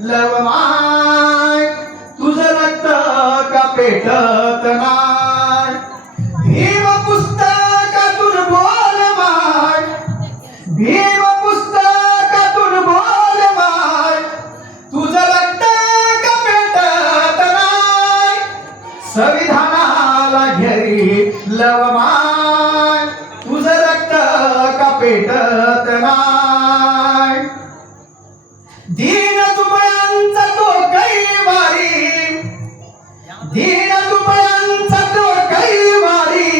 लवमाय तुझं रक्त का पेटत नाय. भीम पुस्तकातून बोल माय, भीम पुस्तकातून बोल माय, तुझं रक्त का पेटत नाय. संविधानाला घेरी लवमाय, तुझं रक्त का पेटत नाय. दीन दुबळ्यांचा तो कैवारी, दीन दुबळ्यांचा तो कैवारी,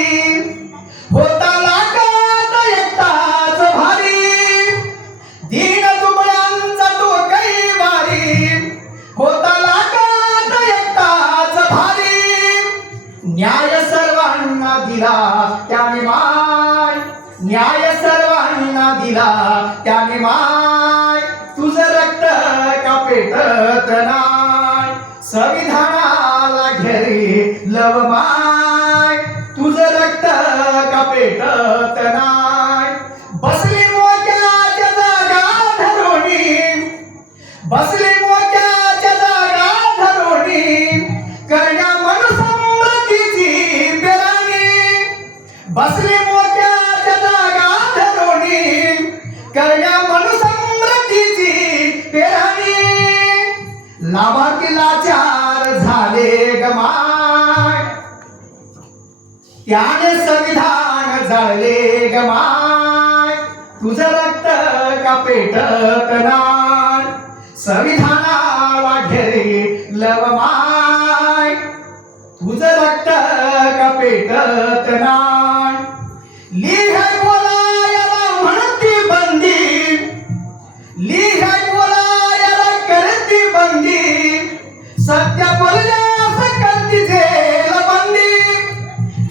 होता लागात एकटाच भारी. दीन दुबळ्यांचा तो कैवारी, होता लागात एकटाच भारी. न्याय सर्वांना दिला त्याने माय, न्याय सर्वांना दिला त्याने माय, तुझं रक्त का पेटत नाय. संविधानाला घेरी लवमाय, तुझं रक्त का पेटत नाय. बसली मोक्याच्या जागा धरोणी, बसली मोक्याच्या जागा धरोणी, करण्या मनुसंमतीची पेरणी. बसली मोक्याच्या जागा धरोणी, करण्या मनुसंमतीची पेरणी. लाभार्थी लाचार झाले गमाय, त्याने संविधान जाळले गमाय, तुझं रक्त का पेटत नाय. संविधानाला घेरी लवमाय, तुझं रक्त का पेटत नाय. लिहाय बोलायला म्हणती बंदी, लिहाय बोलायला करती बंदी, सत्य बोलण्यास करती जेलबंदी.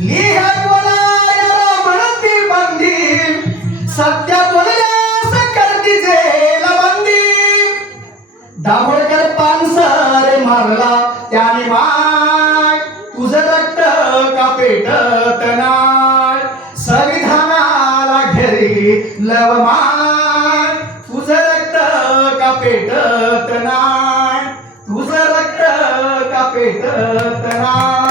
लिहाय बोलायला म्हणती बंदी, सत्य बोलण्यास करती जेलबंदी. दाभोळकर पानसर मारला त्याने माय, तुझं रक्त का पेटत नाय. संविधानाला घेरी लवमाय, तुझं रक्त का पेटत नाय, तुझं रक्त का पेटत नाय.